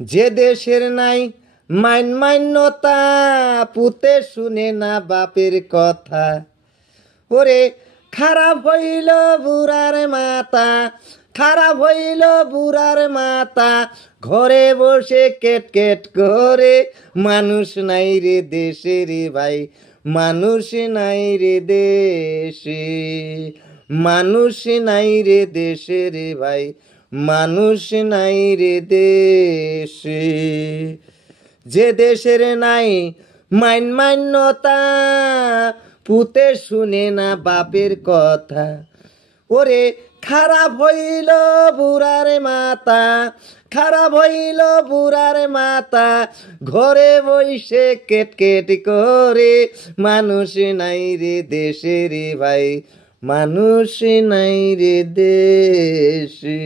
যে দেশের নাই মান্যতা, পুতে শুনে না বাপের কথা। ওরে খারাপ হইল বুড়ার মাতা, খারাপ হইল বুড়ার মাতা, ঘরে বসে কেট কেট করে। মানুষ নাই রে দেশে রে ভাই, মানুষ নাই রে দেশে, মানুষ নাই রে দেশে রে ভাই, মানুষ নাই রে দেশে। যে দেশের নাই মান্যতা, পুতে শুনে না বাপের কথা। ওরে খারাপ হইল বুড়ার মাতা, খারাপ হইল বুড়ার মাতা, ঘরে বইসে কেট কেট করে। মানুষ নাই রে দেশে রে ভাই, মানুষ নাই রে দেশে।